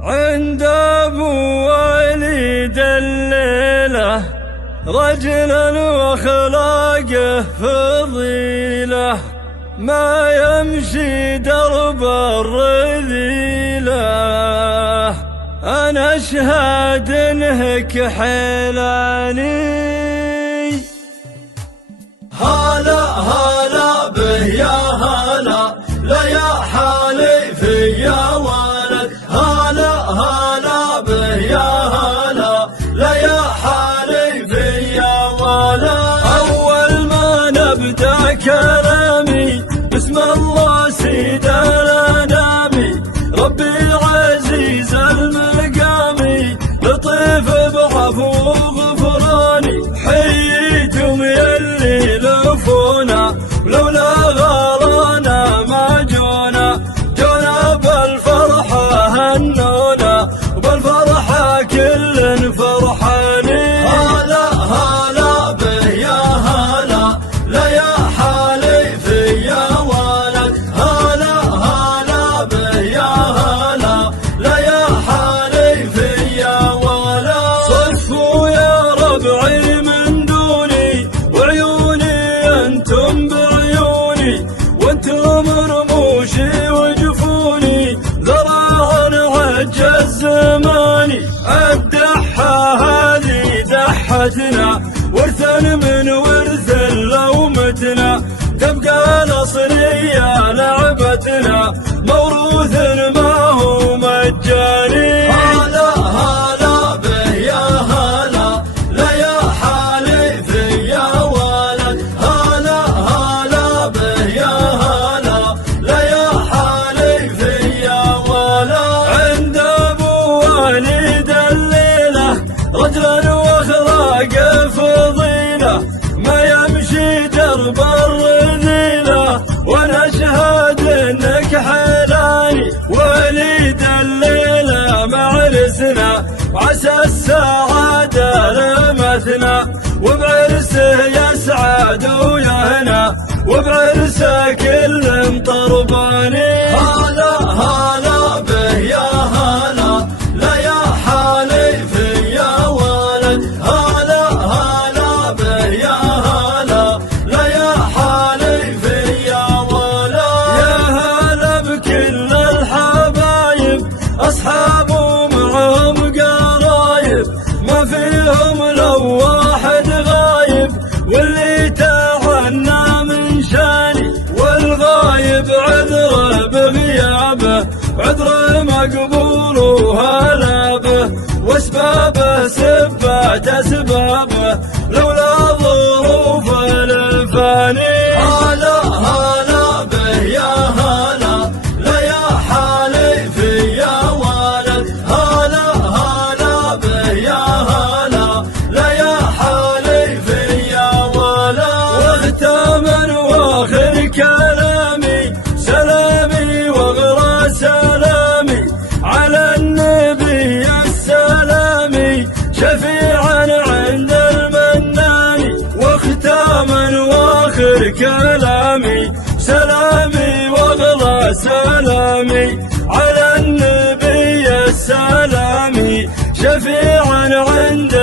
عند أبو وليد الليلة رجل وأخلاقه فضيلة، ما يمشي درب الرذيلة. أنا أشهد إنك حيلاني. هلا هلا به يا هلا، لا يا حالي في يا ولد. هلا هلا به يا هلا، لا يا حالي في يا ولد. أول ما نبدأ كلامي بسم الله سيد الأنامي، ربي عزيز المقامي لطيف بعفو وغفراني. حييتم يلي لفونا ولولا غلانا ما جونا بالفرحة هنونا وبالفرحة كل فرحاني. هلا هلا به يا هلا، لا يا حالي في يا ولد. هلا هلا به يا هلا، لا يا حالي في يا ولد. صفوا يا ربعي من دوني وعيوني انتم بعيوني، وانتم رموشي وجفوني ذراع عج الزماني. الدحة هذه دحتنا ورثا من ورث لومتنا، تبقى الأصلية لعبتنا موروث ما هو مجاني. هلا هلا به يا هلا، لا يا حالي في يا ولد. هلا هلا به يا هلا، لا يا حالي في يا ولد. عند أبو وليد الليلة رجل وأخلاقه فضيلة، ما يمشي درب الرذيلة، وأنا أشهد إنك حيلاني. وليد الليلة معرسنا وعسى السعادة لمثنا، وبعرسه يسعد ويهنى وبعرسه كل مطرباني. هلا هلا به يا هلا، لا يا حالي في يا ولد. هلا هلا به يا هلا، لا يا حالي في يا ولد. يا هلا بكل الحبايب أصحاب ومعهم قرايب، ما فيهم لو واحد غايب، واللي تعنى من شاني والغايب عذره بغيابه عذره مقبول وهلابه، واسبابه سبات اسبابه لولا ظروف الفاني. هلا هلا به يا هلا، لا يا حالي في يا ولد. هلا هلا به يا هلا، لا يا حالي في يا ولد. واختاما واخر كلامي سلامي واغرى سلامي على النبي السلامي شفيعا عند المناني. واختاما واخر كلامي سلامي واغرى سلامي على النبي السلامي شفيعا عند